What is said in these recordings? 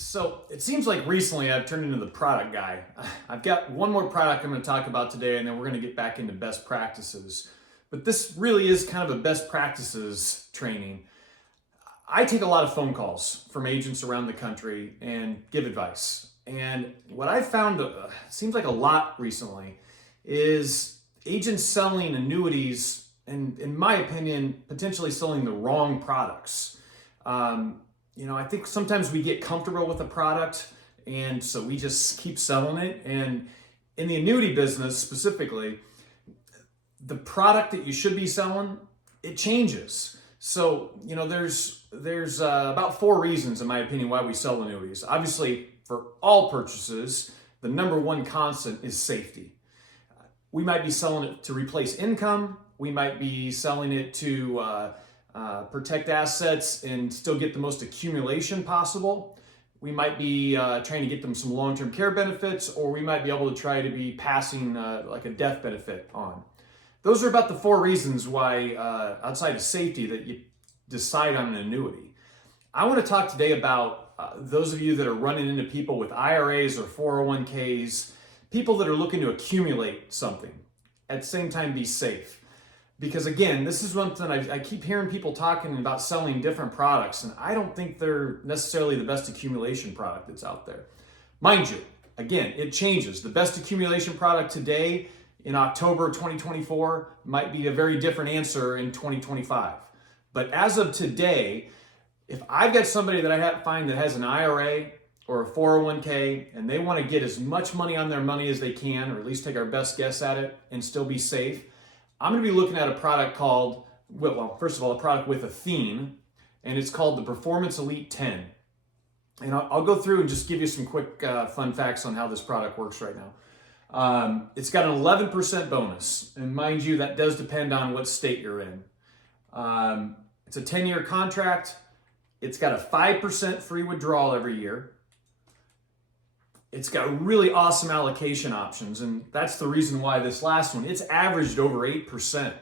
So it seems like recently I've turned into the product guy. I've got one more product I'm going to talk about today, and then we're going to get back into best practices. But this really is kind of a best practices training. I take a lot of phone calls from agents around the country and give advice. And what I've found seems like a lot recently is agents selling annuities and, in my opinion, potentially selling the wrong products. I think sometimes we get comfortable with a product and so we just keep selling it. And in the annuity business specifically, the product that you should be selling, it changes. So, there's about four reasons, in my opinion, why we sell annuities. Obviously, for all purchases, the number one constant is safety. We might be selling it to replace income. We might be selling it to protect assets and still get the most accumulation possible. We might be trying to get them some long-term care benefits, or we might be able to try to be passing like a death benefit on. Those are about the four reasons why, outside of safety, that you decide on an annuity. I want to talk today about those of you that are running into people with IRAs or 401ks, people that are looking to accumulate something, at the same time be safe. Because again, this is one thing I keep hearing people talking about selling different products, and I don't think they're necessarily the best accumulation product that's out there. Mind you, again, it changes. The best accumulation product today in October 2024 might be a very different answer in 2025. But as of today, if I've got somebody that I find that has an IRA or a 401k and they want to get as much money on their money as they can, or at least take our best guess at it and still be safe, I'm going to be looking at a product called, well, first of all, a product with Athene, and it's called the Performance Elite 10. And I'll go through and just give you some quick fun facts on how this product works right now. It's got an 11% bonus, and mind you, that does depend on what state you're in. It's a 10-year contract. It's got a 5% free withdrawal every year. It's got really awesome allocation options, and that's the reason why this last one, it's averaged over 8%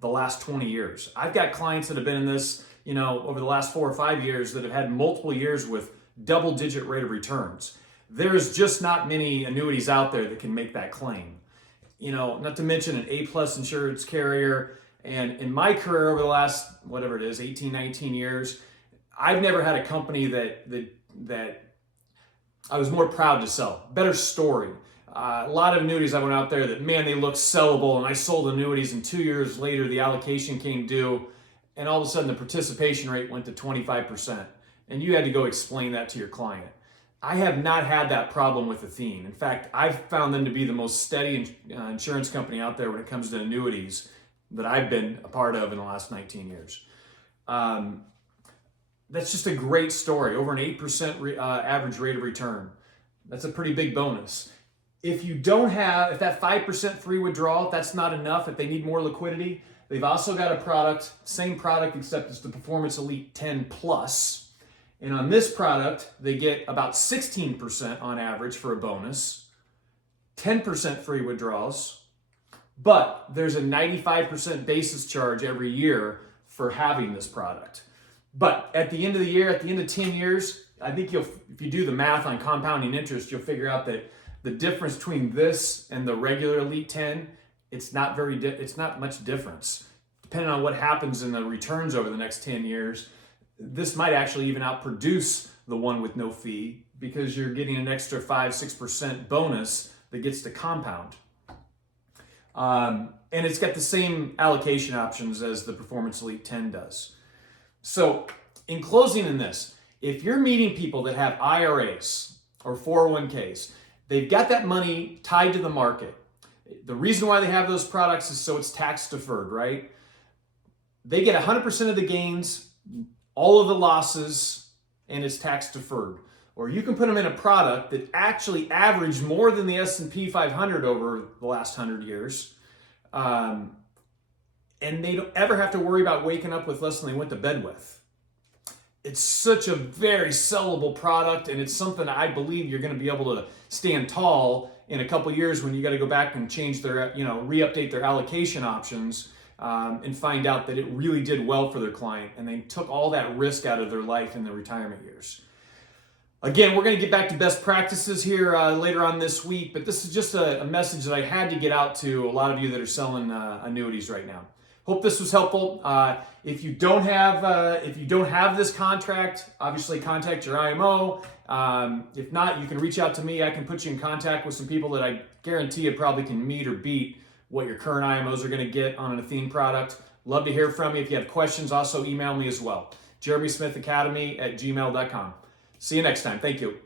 the last 20 years. I've got clients that have been in this, over the last 4 or 5 years that have had multiple years with double-digit rate of returns. There's just not many annuities out there that can make that claim. Not to mention an A-plus insurance carrier, and in my career over the last, 18, 19 years, I've never had a company that I was more proud to sell. Better story. A lot of annuities I went out there that, man, they look sellable, and I sold annuities, and 2 years later the allocation came due, and all of a sudden the participation rate went to 25%. And you had to go explain that to your client. I have not had that problem with Athene. In fact, I've found them to be the most steady insurance company out there when it comes to annuities that I've been a part of in the last 19 years. That's just a great story. Over an 8% average rate of return. That's a pretty big bonus. If that 5% free withdrawal, if that's not enough, if they need more liquidity, they've also got a product, same product, except it's the Performance Elite 10 Plus. And on this product, they get about 16% on average for a bonus, 10% free withdrawals, but there's a 95% basis charge every year for having this product. But at the end of the year, at the end of 10 years, I think if you do the math on compounding interest, you'll figure out that the difference between this and the regular Elite 10, it's not much difference. Depending on what happens in the returns over the next 10 years, this might actually even outproduce the one with no fee because you're getting an extra 5-6% bonus that gets to compound. And it's got the same allocation options as the Performance Elite 10 does. So in closing in this, if you're meeting people that have IRAs or 401ks, they've got that money tied to the market. The reason why they have those products is so it's tax deferred, right? They get 100% of the gains, all of the losses, and it's tax deferred. Or you can put them in a product that actually averaged more than the S&P 500 over the last 100 years. And they don't ever have to worry about waking up with less than they went to bed with. It's such a very sellable product, and it's something I believe you're going to be able to stand tall in a couple years when you got to go back and change their, re-update their allocation options and find out that it really did well for their client, and they took all that risk out of their life in the retirement years. Again, we're going to get back to best practices here later on this week, but this is just a message that I had to get out to a lot of you that are selling annuities right now. Hope this was helpful. If you don't have this contract, obviously contact your IMO. If not, you can reach out to me. I can put you in contact with some people that I guarantee you probably can meet or beat what your current IMOs are going to get on an Athene product. Love to hear from you. If you have questions, also email me as well. JeremySmithAcademy@gmail.com. See you next time. Thank you.